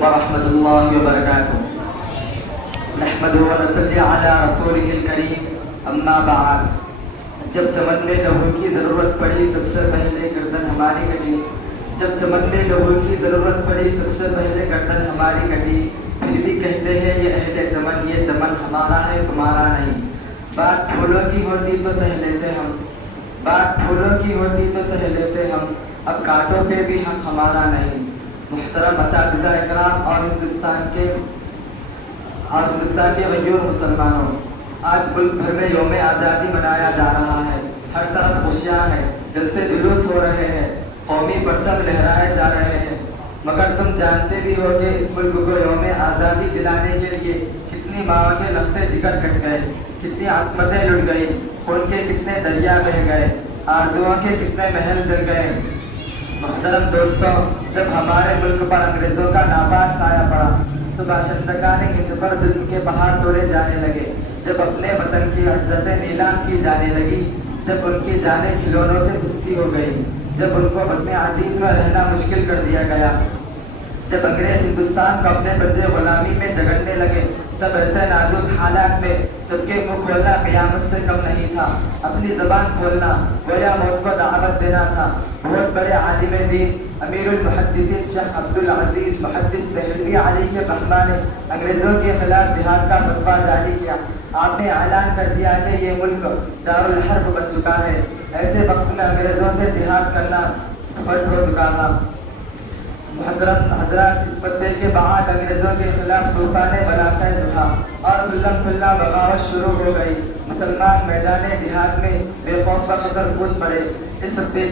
ورحمۃ اللہ وبرکاتہ نحمده ونصلی علی رسولہ الکریم اما بعد جب چمن میں لہو کی ضرورت پڑی سب سے پہلے گردن ہماری کٹی جب چمن میں لہو کی ضرورت پڑی سب سے پہلے گردن ہماری کٹی پھر بھی کہتے ہیں یہ اہل چمن یہ چمن ہمارا ہے تمہارا نہیں بات پھولوں کی ہوتی تو سہ لیتے ہم بات پھولوں کی ہوتی تو سہ لیتے ہم اب کانٹوں پہ بھی حق ہمارا نہیں محترم اساتذہ اکرام اور ہندوستان کے غیور مسلمانوں، آج ملک بھر میں یوم آزادی منایا جا رہا ہے۔ ہر طرف خوشیاں ہیں، جلسے جلوس ہو رہے ہیں، قومی پرچم لہرائے جا رہے ہیں، مگر تم جانتے بھی ہو کہ اس ملک کو یوم آزادی دلانے کے لیے کتنی ماں کے لختے جگر کٹ گئے، کتنی عصمتیں لٹ گئی، خون کے کتنے دریا بہہ گئے، آرزوؤں کے کتنے محل جل گئے۔ محترم دوستوں، جب ہمارے ملک پر انگریزوں کا ناپاک سایہ پڑا تو باشندگان ہند پر ظلم کے پہاڑ توڑے جانے لگے، جب اپنے وطن کی عزتیں نیلام کی جانے لگی، جب ان کی جانیں کھلونوں سے سستی ہو گئی، جب ان کو وطن عزیز میں رہنا مشکل کر دیا گیا، جب انگریز ہندوستان کو اپنے پنجے غلامی میں جگڑنے لگے، تب ایسے نازک حالات میں جبکہ منہ کھولنا قیامت سے کم نہیں تھا، اپنی زبان کھولنا گویا موت کو دعوت دینا تھا۔ بہت بڑے عالم دین امیر المحدثین شیخ عبدالعزیز محدث دہلوی علی کے رحمٰ نے انگریزوں کے خلاف جہاد کا فتویٰ جاری کیا۔ آپ نے اعلان کر دیا کہ یہ ملک دارالحرب بن چکا ہے۔ ایسے وقت میں انگریزوں سے جہاد کرنا فرض ہو چکا تھا۔ محترم حضرات، اس فتوے کے بعد انگریزوں کے خلاف طوفان بلاخیز اٹھا اور کلم کلا بغاوت شروع ہو گئی۔ مسلمان میدان جہاد میں بے خوف و خطر کود پڑے۔ اس فتوے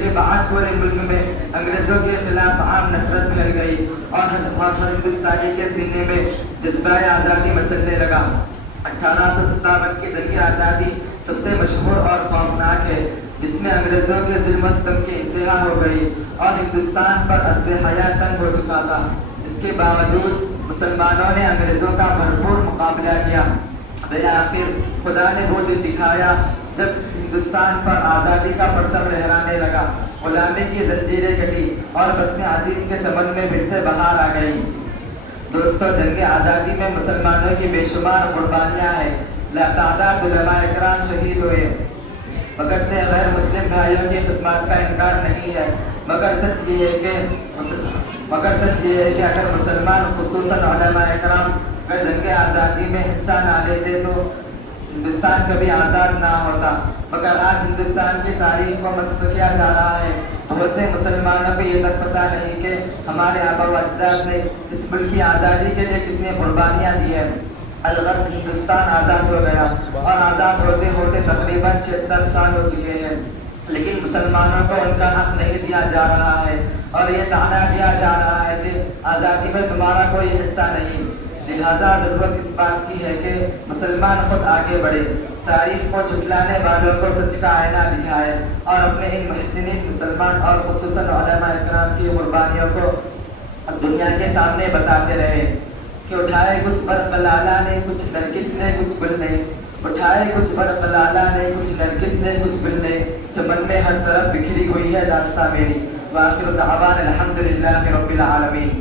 کے بعد پورے ملک میں انگریزوں کے خلاف عام نفرت پھیل گئی اور ہر ہندوستانی کے سینے میں جذبہ آزادی مچلنے لگا۔ 1857 کی جنگی آزادی سب سے مشہور اور خوفناک ہے، جس میں انگریزوں کے ظلم و ستم کی انتہا ہو گئی اور ہندوستان پر عرض حیات تنگ ہو چکا تھا۔ اس کے باوجود مسلمانوں نے انگریزوں کا بھرپور مقابلہ کیا۔ بالآخر خدا نے وہ دن دکھایا جب ہندوستان پر آزادی کا پرچم لہرانے لگا، غلامی کی زنجیریں کٹی اور وطن عزیز کے چمن میں پھر سے بہار آ گئی۔ دوستو، جنگ آزادی میں مسلمانوں کی بے شمار قربانیاں ہیں، لاتعداد علماء اکرام شہید ہوئے، مگرچہ غیر مسلم بھائیوں کی خدمات کا انکار نہیں ہے، مگر سچ یہ ہے کہ اگر مسلمان خصوصاً علماء اکرام اگر جنگ آزادی میں حصہ نہ لیتے تو ہندوستان کبھی آزاد نہ ہوتا۔ مگر آج ہندوستان کی تاریخ کو مسخ کیا جا رہا ہے۔ بہت سے مسلمانوں کو یہ تک پتہ نہیں کہ ہمارے آبا و اجداد نے اس ملک کی آزادی کے لیے کتنی قربانیاں دی ہیں۔ الغرض ہندوستان آزاد ہو گیا اور آزاد ہوتے ہوتے تقریباً 76 سال ہو چکے ہیں، لیکن مسلمانوں کو ان کا حق نہیں دیا جا رہا ہے اور یہ طعنہ دیا جا رہا ہے کہ آزادی میں تمہارا کوئی حصہ نہیں۔ لہذا ضرورت اس بات کی ہے کہ مسلمان خود آگے بڑھے، تاریخ کو جھٹلانے والوں کو سچ کا آئینہ دکھائے اور اپنے ان محسنین مسلمان اور خصوصاً علماء اکرام کی قربانیوں کو دنیا کے سامنے بتاتے رہے کہ اٹھائے کچھ برق لالا نے کچھ نرگس نے کچھ گل نے، اٹھائے کچھ برق لالا نے کچھ نرگس نے کچھ گل نے، چمن میں ہر طرف بکھری ہوئی ہے داستاں میری۔ وآخر دعوانا الحمدللہ رب العالمین۔